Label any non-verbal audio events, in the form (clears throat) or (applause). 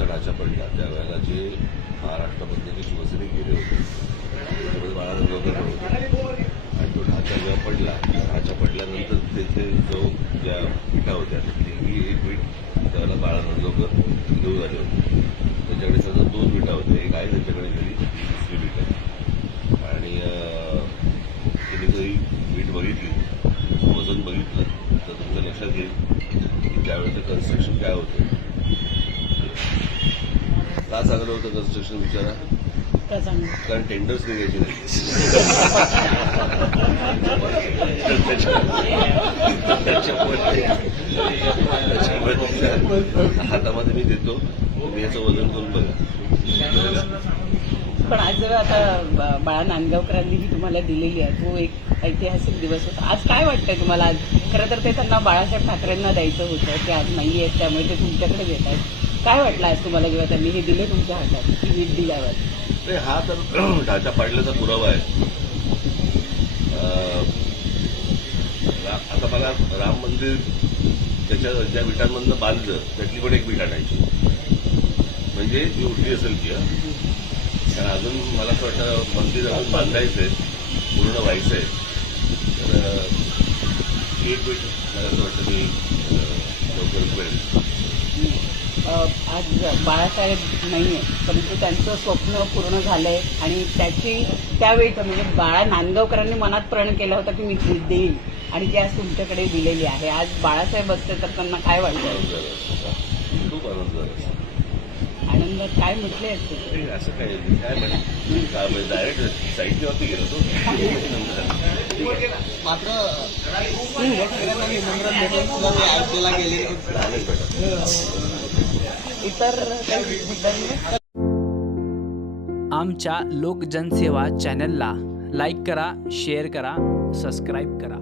ढाचा पडला त्यावेळेला जे महाराष्ट्रामध्ये जे शिवसैनिक गेले होते त्याच्यामध्ये बाळा होते. आणि तो ढाचा जेव्हा पडला ढाचा पडल्यानंतर तेथे जो ज्या विटा होत्या त्यातली एक पीठ त्यावेळेला बाळा गंगावकर घेऊन आले होते. त्याच्याकडे सध्या दोन विटा होते एक आहे त्यांच्याकडे घरी दुसरी पीठ आहे. आणि अं, त्यांनी जर बघितली वजन बघितलं तर तुमच्या लक्षात येईल की त्यावेळेचं कन्स्ट्रक्शन काय होतं? का चांगलं होतं कन्स्ट्रक्शन विचारा? कारण टेंडर्स निघायचे नाही. हातामध्ये मी देतो. याचं वजन करून बघा. पण आज जेव्हा आता बाळा नांदगावकरांनी ही तुम्हाला दिलेली आहे तो एक ऐतिहासिक दिवस होता. आज काय वाटतंय तुम्हाला? आज खरं तर ते त्यांना बाळासाहेब ठाकरेंना द्यायचं होतं ते आज नाही आहेत त्यामुळे ते तुमच्याकडे देत आहेत. काय वाटलं आज तुम्हाला जेव्हा त्यांनी हे दिले तुमच्या हातात की वीज दिल्यावर? हा तर (clears throat) ढाचा पाडल्याचा पुरावा आहे. आता मला राम मंदिर त्याच्या ज्या विटांमधनं बांधलं त्यातली पण एक विटा आणायची. म्हणजे ती उठली असेल की कारण अजून मला असं वाटतं मंदिर अजून बांधायचंय पूर्ण व्हायचंय. तर अं, ती एक विट मला असं वाटतं मी अं, लवकरच मिळेल आज बाळासाहेब नाही आहे परंतु त्यांचं स्वप्न पूर्ण झालंय आणि त्याची त्यावेळी म्हणजे बाळा नांदगावकरांनी मनात प्रण केला होता की मी ती देईल आणि ती आज तुमच्याकडे दिलेली आहे. आज बाळासाहेब असते तर त्यांना काय वाटतं. खूप आनंद झाला. काय म्हटले असते? असं काय काय म्हणजे काय म्हणजे डायरेक्ट साईडवरती गेलो तो? मात्र गेले. इतर काही आमच्या लोकजनसेवा चॅनलला लाईक करा शेअर करा सबस्क्राईब करा.